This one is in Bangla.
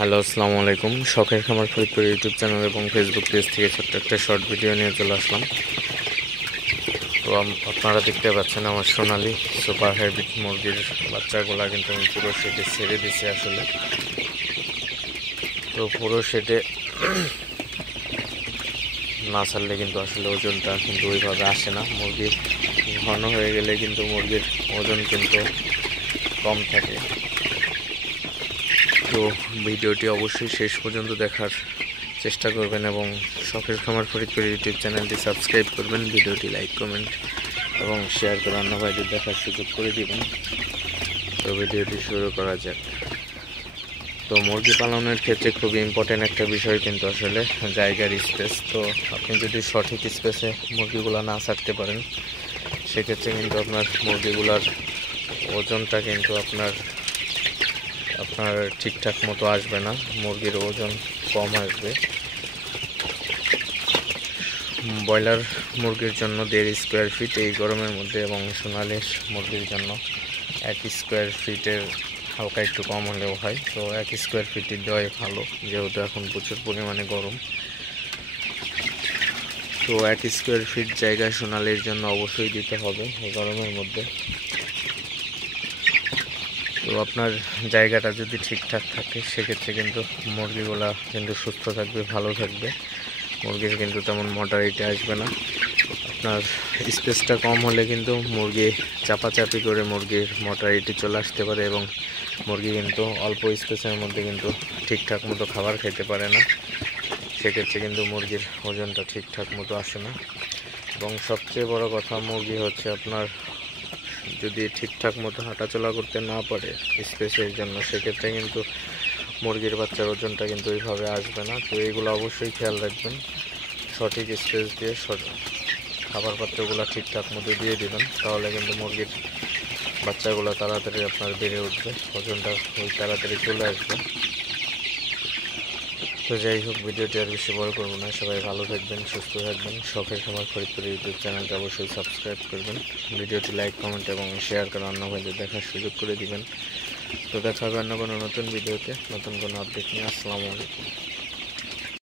হ্যালো, আসসালামু আলাইকুম। শখের খামার ফরিদপুর ইউটিউব চ্যানেল এবং ফেসবুক পেজ থেকে ছোট্ট একটা শর্ট ভিডিও নিয়ে চলে আসলাম। তো আপনারা দেখতে পাচ্ছেন আমার সোনালি সুপার হাইব্রিড মুরগির বাচ্চাগুলা কিন্তু আমি পুরো শেডে ছেড়ে দিছি আসলে। তো পুরো শেডে না ছাড়লে কিন্তু আসলে ওজনটা কিন্তু ওইভাবে আসে না। মুরগি ঘন হয়ে গেলে কিন্তু মুরগির ওজন কিন্তু কম থাকে। তো ভিডিওটি অবশ্যই শেষ পর্যন্ত দেখার চেষ্টা করবেন এবং শখের খামার ফরিদপুর ইউটিউব চ্যানেলটি সাবস্ক্রাইব করবেন, ভিডিওটি লাইক কমেন্ট এবং শেয়ার করে অন্য ভাইদের দেখার সুযোগ করে দিবেন। তো ভিডিওটি শুরু করা যাক। তো মুরগি পালনের ক্ষেত্রে খুবই ইম্পর্টেন্ট একটা বিষয় কিন্তু আসলে জায়গার স্পেস। তো আপনি যদি সঠিক স্পেসে মুরগিগুলো না ছাড়তে পারেন সেক্ষেত্রে কিন্তু আপনার মুরগিগুলার ওজনটা কিন্তু আপনার ঠিকঠাক মতো আসবে না, মুরগির ওজন কম আসবে। ব্রয়লার মুরগির জন্য 1.5 স্কোয়ার ফিট এই গরমের মধ্যে এবং সোনালি মুরগির জন্য 1 স্কোয়ার ফিটের হালকা একটু কম হলেও হয়। তো 1 স্কোয়ার ফিটের দেওয়াই ভালো, যেহেতু এখন প্রচুর পরিমাণে গরম। তো 1 স্কোয়ার ফিট জায়গায় সোনালির জন্য অবশ্যই দিতে হবে এই গরমের মধ্যে। তো আপনার জায়গাটা যদি ঠিকঠাক থাকে সেক্ষেত্রে কিন্তু মুরগিগুলা কিন্তু সুস্থ থাকবে, ভালো থাকবে, মুরগির কিন্তু তেমন মর্টালিটি আসবে না। আপনার স্পেসটা কম হলে কিন্তু মুরগি চাপাচাপি করে মুরগির মর্টালিটি চলে আসতে পারে এবং মুরগি কিন্তু অল্প স্পেসের মধ্যে কিন্তু ঠিকঠাক মতো খাবার খেতে পারে না। সেক্ষেত্রে কিন্তু মুরগির ওজনটা ঠিকঠাক মতো আসে না। এবং সবচেয়ে বড় কথা, মুরগি হচ্ছে আপনার যদি ঠিকঠাক মতো হাঁটাচলা করতে না পারে স্পেসের জন্য সেক্ষেত্রে কিন্তু মুরগির বাচ্চার ওজনটা কিন্তু ওইভাবে আসবে না। তো এইগুলো অবশ্যই খেয়াল রাখবেন, সঠিক স্পেস দিয়ে খাবার পাত্রগুলো ঠিকঠাক মতো দিয়ে দিবেন, তাহলে কিন্তু মুরগির বাচ্চাগুলো তাড়াতাড়ি আপনার বেড়ে উঠবে, ওজনটা ওই তাড়াতাড়ি চলে আসবে। তো যাই হোক, ভিডিওটি আর বেশি বড় করবো না। সবাই ভালো থাকবেন, সুস্থ থাকবেন। শখের খামার ফরিদপুর ইউটিউব চ্যানেলটা অবশ্যই সাবস্ক্রাইব করবেন, ভিডিওটি লাইক কমেন্ট এবং শেয়ার করে অন্য ভাইদের দেখার সুযোগ করে দিবেন। তো দেখা হবে অন্য কোনো নতুন ভিডিওতে, নতুন কোনো আপডেট নিয়ে। আসসালামু আলাইকুম।